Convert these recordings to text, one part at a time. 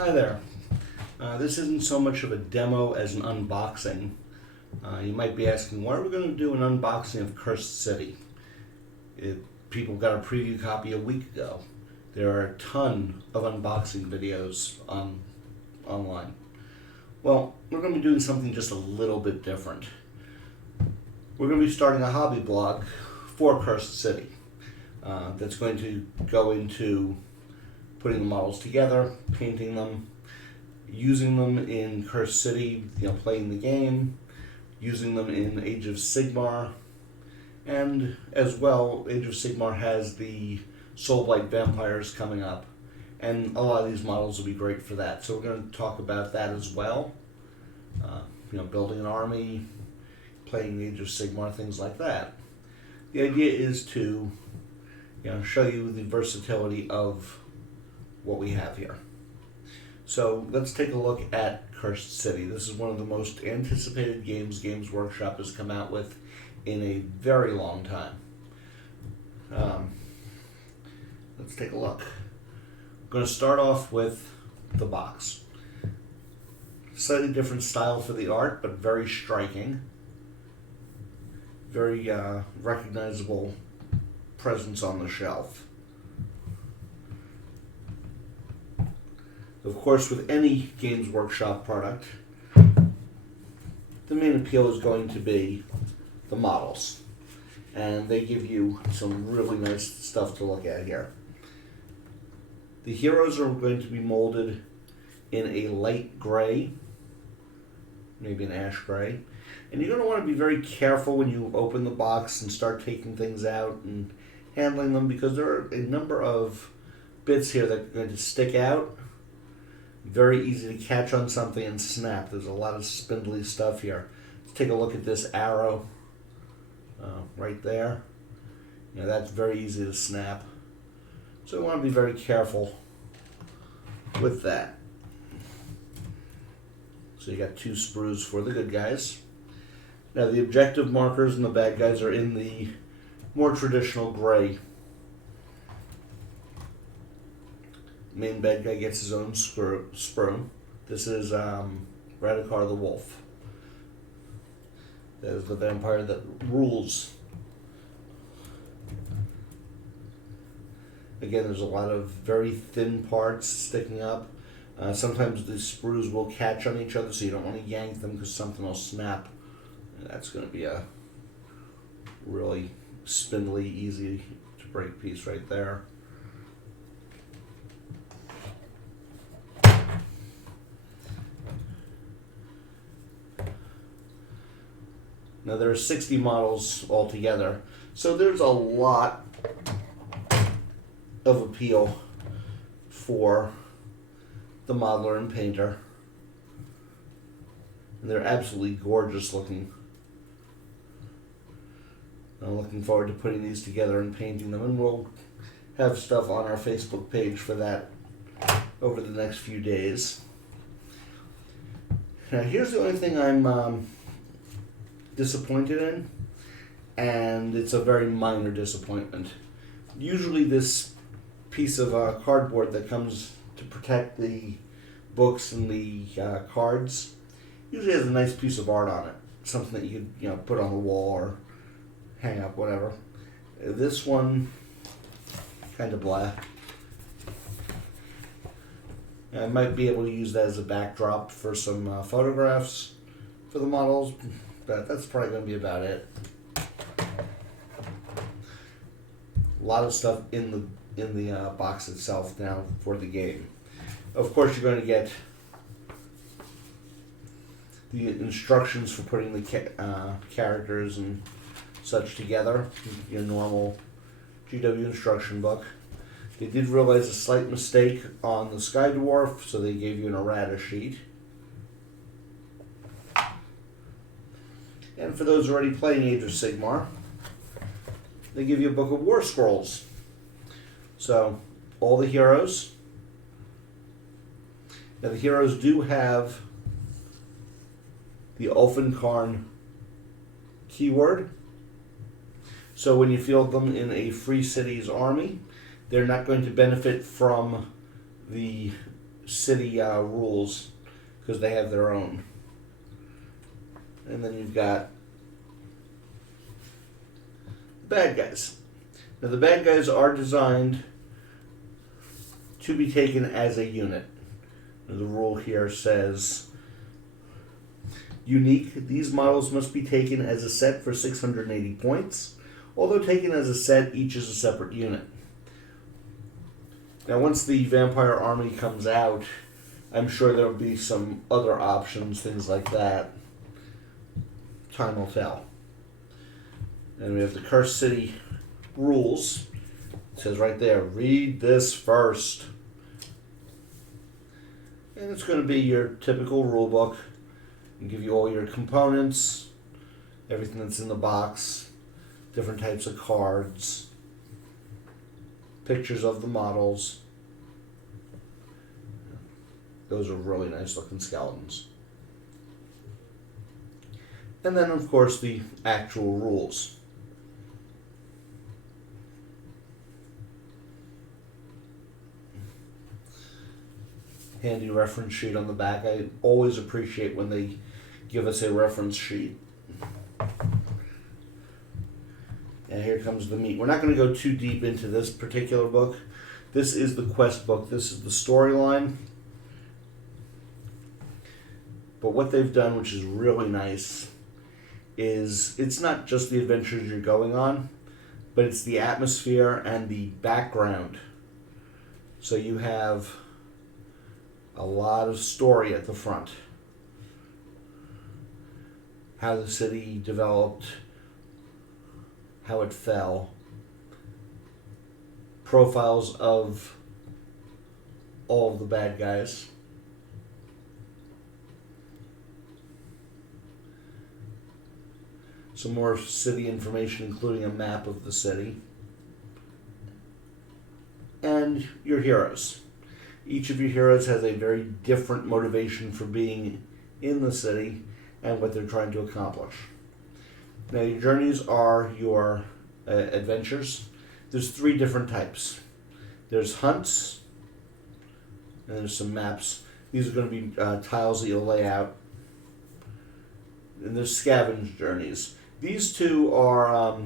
Hi there. This isn't so much of a demo as an unboxing. You might be asking, why are we going to do an unboxing of Cursed City? People got a preview copy a week ago. There are a ton of unboxing videos online. Well, we're going to be doing something just a little bit different. We're going to be starting a hobby blog for Cursed City that's going to go into putting the models together, painting them, using them in Cursed City, playing the game, using them in Age of Sigmar, and as well, Age of Sigmar has the Soulblight vampires coming up, and a lot of these models will be great for that. So we're going to talk about that as well. Building an army, playing Age of Sigmar, things like that. The idea is to, show you the versatility of what we have here. So let's take a look at Cursed City. This is one of the most anticipated games Games Workshop has come out with in a very long time. Let's take a look. I'm going to start off with the box. Slightly different style for the art, but very striking. Very recognizable presence on the shelf. Of course, with any Games Workshop product, the main appeal is going to be the models. And they give you some really nice stuff to look at here. The heroes are going to be molded in a light gray, maybe an ash gray. And you're going to want to be very careful when you open the box and start taking things out and handling them, because there are a number of bits here that are going to stick out. Very easy to catch on something and snap. There's a lot of spindly stuff here. Let's take a look at this arrow right there. That's very easy to snap. So we want to be very careful with that. So you got 2 sprues for the good guys. Now the objective markers and the bad guys are in the more traditional gray. Main bad guy gets his own sprue. This is Radikar the Wolf. That is the vampire that rules. Again, there's a lot of very thin parts sticking up. Sometimes the sprues will catch on each other, so you don't want to yank them because something will snap. And that's going to be a really spindly, easy to break piece right there. Now there are 60 models altogether, so there's a lot of appeal for the modeler and painter. And they're absolutely gorgeous looking. I'm looking forward to putting these together and painting them, and we'll have stuff on our Facebook page for that over the next few days. Now here's the only thing I'm disappointed in, and it's a very minor disappointment. Usually this piece of cardboard that comes to protect the books and the cards usually has a nice piece of art on it, something that you could put on the wall or hang up, whatever. This one, kind of blah. I might be able to use that as a backdrop for some photographs for the models, but that's probably going to be about it. A lot of stuff in the box itself now for the game. Of course, you're going to get the instructions for putting the characters and such together, your normal GW instruction book. They did realize a slight mistake on the Sky Dwarf, so they gave you an errata sheet. And for those already playing Age of Sigmar, they give you a book of War Scrolls. So, all the heroes. Now the heroes do have the Ulfenkarn keyword. So when you field them in a Free Cities army, they're not going to benefit from the city rules because they have their own. And then you've got bad guys. Now the bad guys are designed to be taken as a unit. Now, the rule here says unique. These models must be taken as a set for 680 points. Although taken as a set, each is a separate unit. Now once the vampire army comes out, I'm sure there will be some other options, things like that. Time will tell. And we have the Cursed City rules. It says right there, read this first. And it's going to be your typical rule book. And give you all your components, everything that's in the box, different types of cards, pictures of the models. Those are really nice looking skeletons. And then of course the actual rules. Handy reference sheet on the back. I always appreciate when they give us a reference sheet. And here comes the meat. We're not going to go too deep into this particular book. This is the quest book. This is the storyline. But what they've done, which is really nice, is it's not just the adventures you're going on, but it's the atmosphere and the background. So you have a lot of story at the front. How the city developed, how it fell, profiles of all of the bad guys. Some more city information, including a map of the city. And your heroes. Each of your heroes has a very different motivation for being in the city and what they're trying to accomplish. Now, your journeys are your adventures. There's 3 different types. There's hunts, and there's some maps. These are going to be tiles that you'll lay out. And there's scavenge journeys. These 2 are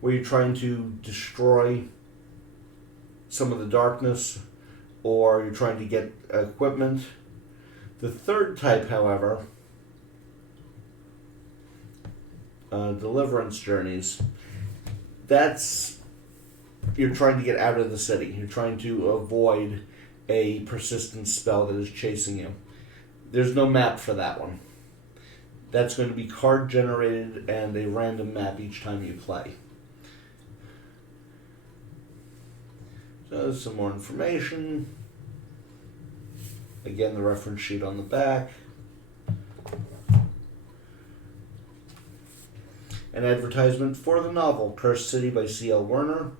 where you're trying to destroy some of the darkness, or you're trying to get equipment. The 3rd type, however, deliverance journeys, that's you're trying to get out of the city. You're trying to avoid a persistent spell that is chasing you. There's no map for that one. That's going to be card generated and a random map each time you play. So there's some more information. Again, the reference sheet on the back. An advertisement for the novel Cursed City by C.L. Werner.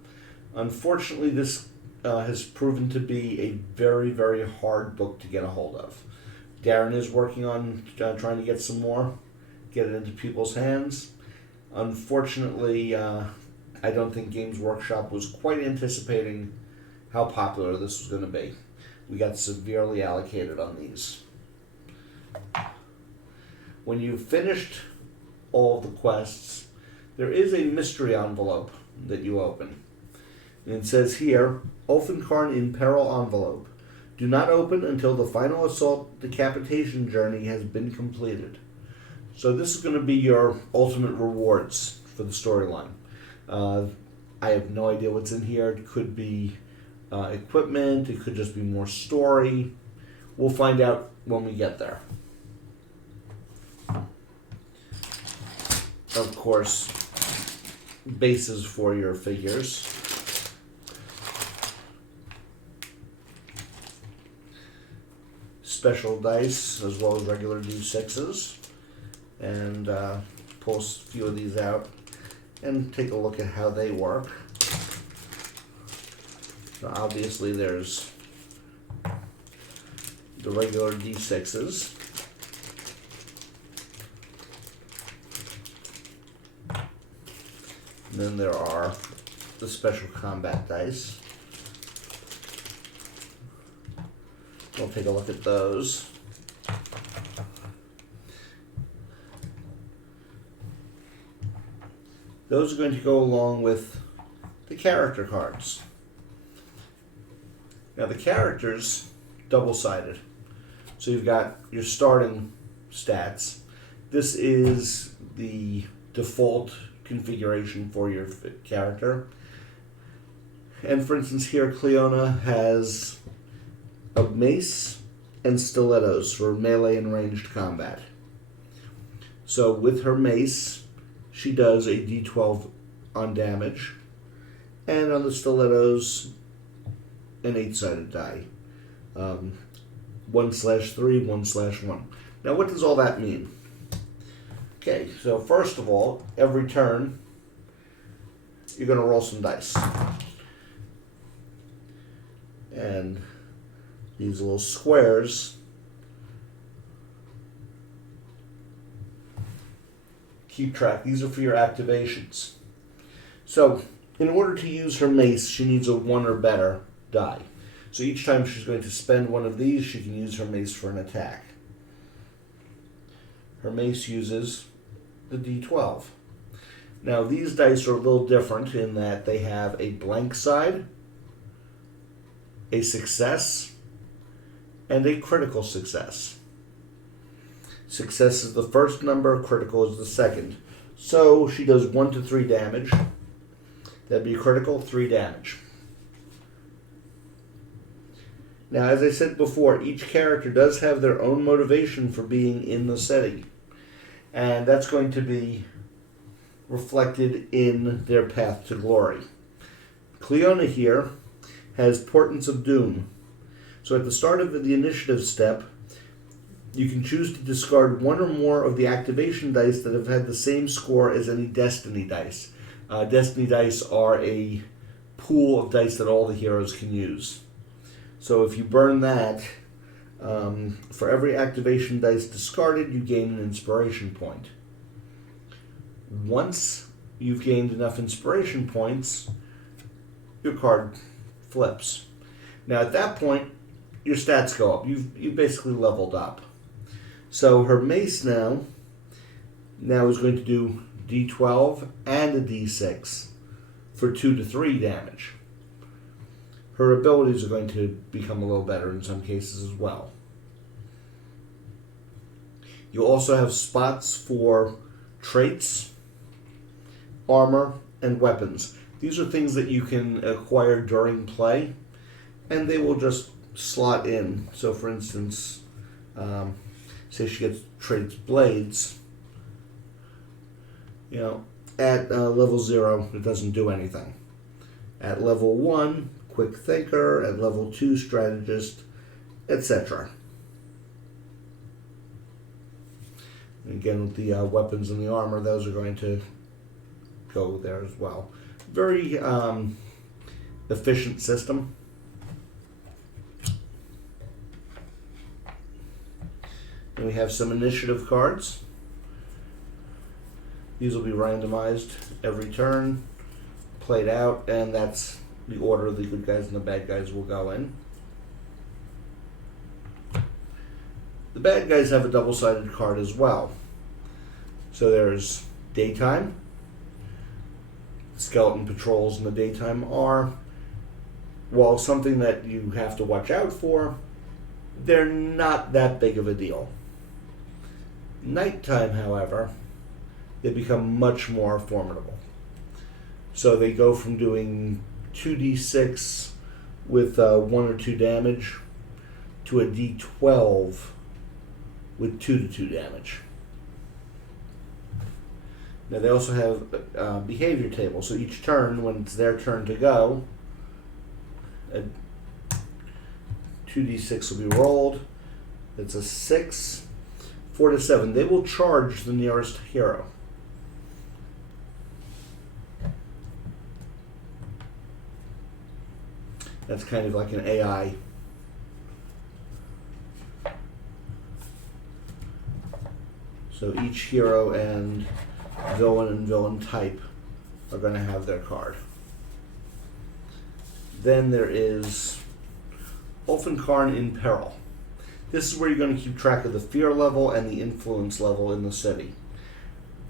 Unfortunately, this has proven to be a very, very hard book to get a hold of. Darren is working on trying to get some more, get it into people's hands. Unfortunately, I don't think Games Workshop was quite anticipating how popular this was going to be. We got severely allocated on these. When you've finished all of the quests, there is a mystery envelope that you open. And it says here, Ulfenkarn in Peril envelope. Do not open until the final assault decapitation journey has been completed. So this is going to be your ultimate rewards for the storyline. I have no idea what's in here. It could be equipment. It could just be more story. We'll find out when we get there. Of course, bases for your figures. Special dice as well as regular D6s. And pull a few of these out and take a look at how they work. So obviously there's the regular D6s. And then there are the special combat dice. We'll take a look at those. Those are going to go along with the character cards. Now the characters, double-sided. So you've got your starting stats. This is the default configuration for your character. And for instance here, Cleona has a mace and stilettos for melee and ranged combat. So with her mace, she does a d12 on damage, and on the stilettos, an 8-sided die. 1/3, 1/1. Now what does all that mean? Okay, so first of all, every turn, you're going to roll some dice. And these little squares keep track. These are for your activations. So, in order to use her mace, she needs a 1 or better die. So each time she's going to spend one of these, she can use her mace for an attack. Her mace uses the d12. Now these dice are a little different in that they have a blank side, a success, and a critical success. Success is the first number, critical is the second. So she does 1 to 3 damage. That'd be critical, 3 damage. Now, as I said before, each character does have their own motivation for being in the setting. And that's going to be reflected in their path to glory. Cleona here has Portents of Doom. So at the start of the initiative step, you can choose to discard 1 or more of the activation dice that have had the same score as any Destiny dice. Destiny dice are a pool of dice that all the heroes can use. So if you burn that, for every activation dice discarded, you gain an inspiration point. Once you've gained enough inspiration points, your card flips. Now at that point, your stats go up. You've basically leveled up. So her mace now is going to do d12 and a d6 for 2 to 3 damage. Her abilities are going to become a little better in some cases as well. You also have spots for traits, armor, and weapons. These are things that you can acquire during play, and they will just slot in. So for instance, say she gets traits blades, at level 0 it doesn't do anything. At level 1, quick thinker, at level 2, strategist, etc. Again, with the weapons and the armor, those are going to go there as well. Very efficient system. And we have some initiative cards. These will be randomized every turn, played out, and that's the order the good guys and the bad guys will go in. The bad guys have a double-sided card as well. So there's daytime. Skeleton patrols in the daytime are, while something that you have to watch out for, they're not that big of a deal. Nighttime, however, they become much more formidable. So they go from doing 2d6 with 1 or 2 damage to a d12 with 2 to 2 damage. Now they also have behavior tables. So each turn, when it's their turn to go, a 2d6 will be rolled. It's a 6, 4 to 7. They will charge the nearest hero. That's kind of like an AI. So each hero and villain type are going to have their card. Then there is Ulfenkarn in Peril. This is where you're going to keep track of the fear level and the influence level in the city.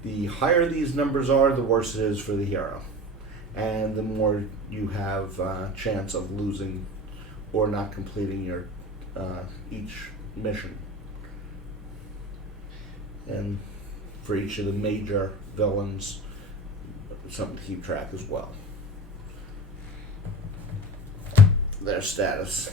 The higher these numbers are, the worse it is for the hero. And the more you have a chance of losing or not completing your each mission. And for each of the major villains, something to keep track as well. Their status.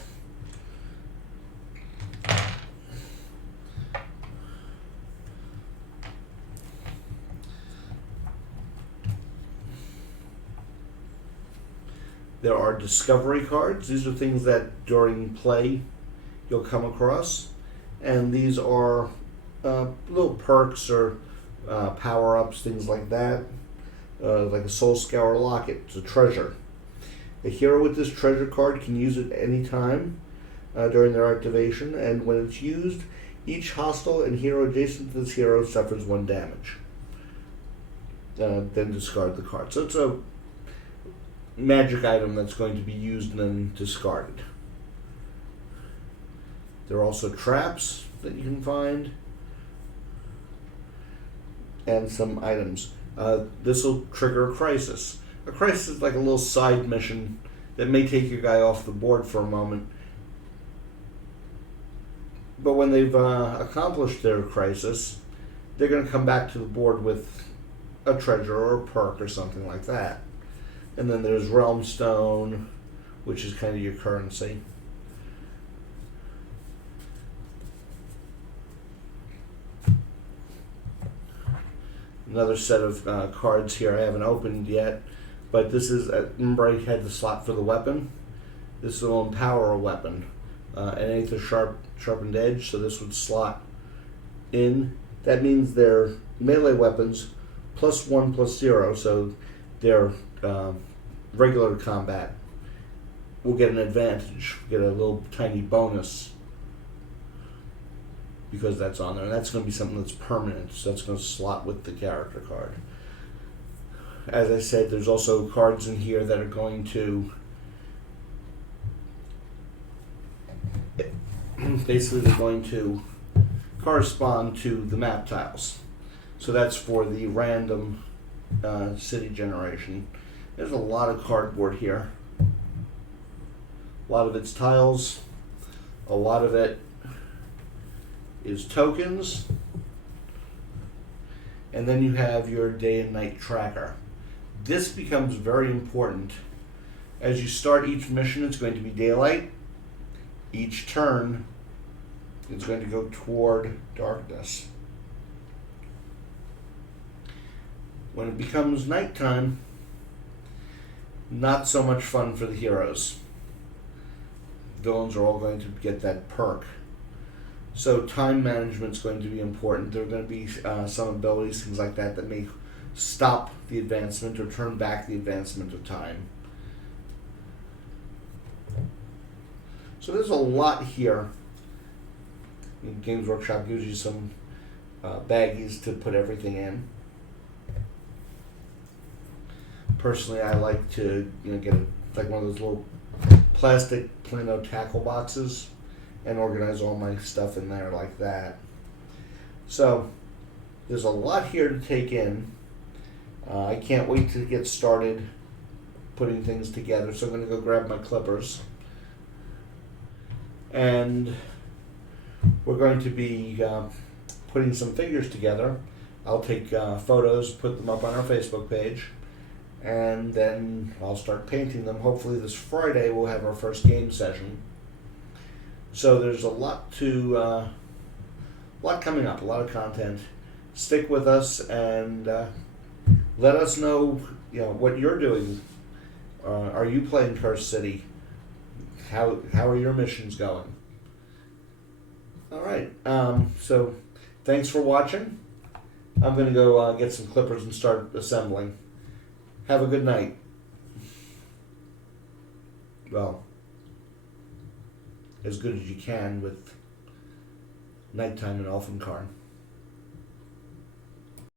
There are discovery cards. These are things that during play you'll come across. And these are little perks or power-ups, things like that. Like a Soul Scour Locket. It's a treasure. A hero with this treasure card can use it any time during their activation. And when it's used, each hostile and hero adjacent to this hero suffers 1 damage. Then discard the card. So it's a magic item that's going to be used and then discarded. There are also traps that you can find and some items. This will trigger a crisis. A crisis is like a little side mission that may take your guy off the board for a moment, but when they've accomplished their crisis, they're going to come back to the board with a treasure or a perk or something like that. And then there's Realm Stone, which is kind of your currency. Another set of cards here I haven't opened yet, but this is, remember I had the slot for the weapon? This will empower a weapon. An eighth of sharpened edge, so this would slot in. That means they're melee weapons +1/+0, so they're regular combat will get an advantage, get a little tiny bonus because that's on there, and that's going to be something that's permanent, so that's going to slot with the character card. As I said, there's also cards in here that are going to basically they're going to correspond to the map tiles. So that's for the random city generation. There's a lot of cardboard here. A lot of it's tiles. A lot of it is tokens. And then you have your day and night tracker. This becomes very important. As you start each mission, it's going to be daylight. Each turn is going to go toward darkness. When it becomes nighttime, not so much fun for the heroes. Villains are all going to get that perk. So time management is going to be important. There are going to be some abilities, things like that, that may stop the advancement or turn back the advancement of time. So there's a lot here. Games Workshop gives you some baggies to put everything in. Personally, I like to get like one of those little plastic Plano tackle boxes and organize all my stuff in there like that. So there's a lot here to take in. I can't wait to get started putting things together, so I'm going to go grab my clippers. And we're going to be putting some figures together. I'll take photos, put them up on our Facebook page, and then I'll start painting them. Hopefully this Friday we'll have our first game session. So there's a lot coming up, a lot of content. Stick with us and let us know, what you're doing. Are you playing Cursed City? How are your missions going? All right. So thanks for watching. I'm going to go get some clippers and start assembling. Have a good night. Well, as good as you can with nighttime in Ulfenkarn.